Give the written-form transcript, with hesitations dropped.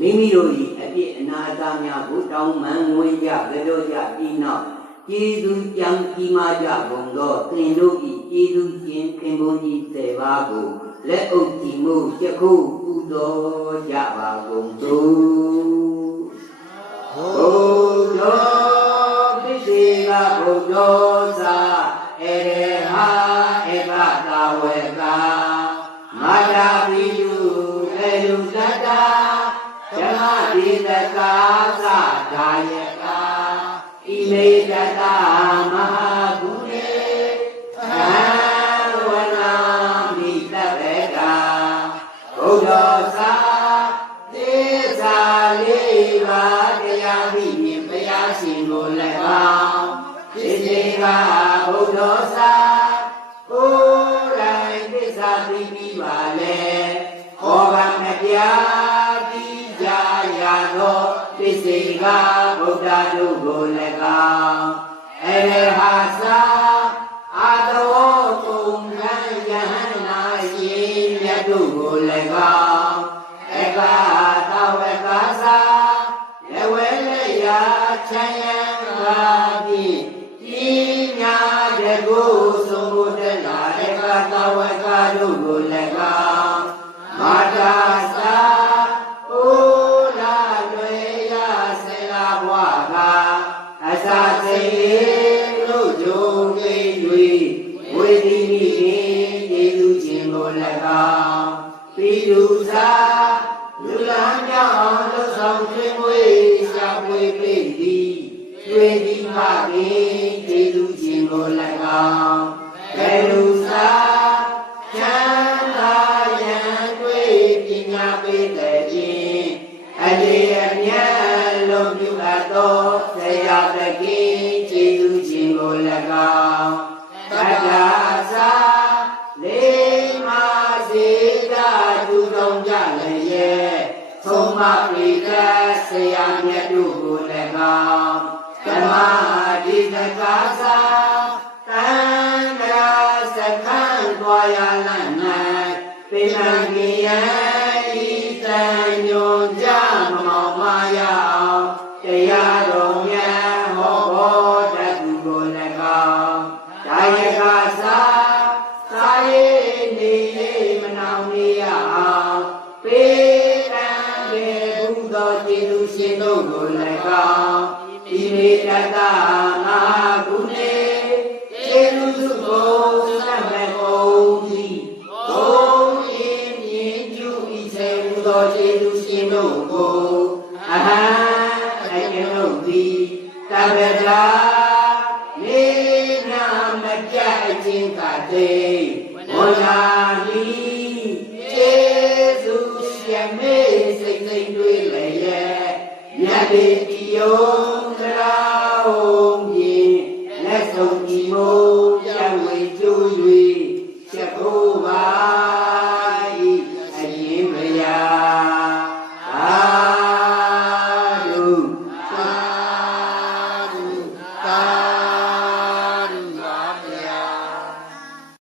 မိမိတို့၏အပြစ်အနာအသားများကိုတောင်းပန်ငွေကြကြောကြပြီးနောက်ကျေးဇူးကြောင့်ကြီးမားကြကုန်သောသင်တို့၏ကျေးဇူးရှင်ခင်ပွန်းကြီး7ပါးကိုလက်အုပ်ကြည်မှုချက်ခုပူဇော်ကြပါကုန်သို့ဘုရားပိစေကဘုရားသာဧရေဟာဧကတာဝေကမာတာပိယုလေယုတတဓမ္မတိတကာသဒါယကာဣမေတတမဟာဂုဏေသံဝနာမိတဘေကာဘုဒ္ဓသာသေသာလေးပါးတရားပြီးမြင်ဘုရားရှင်ကိုလည်းပါဖြစ်စေကဘုဒ္ဓသာကိုယ်တိုင်သစ္စာသိပြီးပါလေဟောကမပြတိကြရသောသစ္စေကဗုဒ္ဓတို့ကိုလည်းကောင်းအရေဟာသာအာတောကုံကံယဟနာယေမြတ်တို့ကိုလည်းကောင်းဧကသဝေကသာလေဝေလေယာချမ်းရံပါတိဤညာတဲ့ကိုသုံးဖို့တဲ့လာဧကသဝေကတို့ကိုလည်းကောင်းမာတာသာဩလာတွေရဆေလာဘွားကအစာစိတ်လို့ကြုံတွေ့၍ဝေဒီမိယေသူချင်းကိုလည်းကောင်းပြီးသူသာလူလမ်းမြောင်းလှဆောင်ကျွေးမွေးရှာဖွေပြည့်သည်ကျွေးဒီမခင်ယေသူချင်းကိုလည်းကောင်းဘယ်လူသာချမ်းသာရန်တွေ့ပညာပေးတဲ့ခြင်းအကျေအမြတ်လုံးပြုအပ်သောဆရာတခင်ကျေးဇူးရှင်ကိုလည်းကောင်းတတ္တာသာလေးမစေတာသူတော်ကြလည်းရဲ့သုံးမပိကဆရာမြတ်တို့ကိုလည်းကောင်းဓမ္မဒီတကားသာတန်ត្រာစခန်းသွားရလမ်း၌ပိဏံကြီးယံဤတန်ညွန်ကြမမောင်မရအောင်တရားတော်မြတ်ဟောဘောတတ်သူကိုလည်းကောင်းဒါယကသာသာယေနေမနောင်နေရအောင်ပေတံကေဘုသောကျေးဇူးရှင်တို့ကိုလည်းကောင်းဣမေတတမဟာဂုဏေကျေးဇူးကိုသတ်မဲ့ကုန်သည်ဘုံအင်းမြင်ပြုဤစေဟူသောကျေးဇူးရှင်တို့ကိုအဟံအကျဉ်းတို့သည်တဗ္ဗတာနေနာမကြအချင်းကတိဝန္တာမိကျေးဇူးရှင်မေစိတ်စိတ်တွေလည်းရဲ့မြတ်တိယော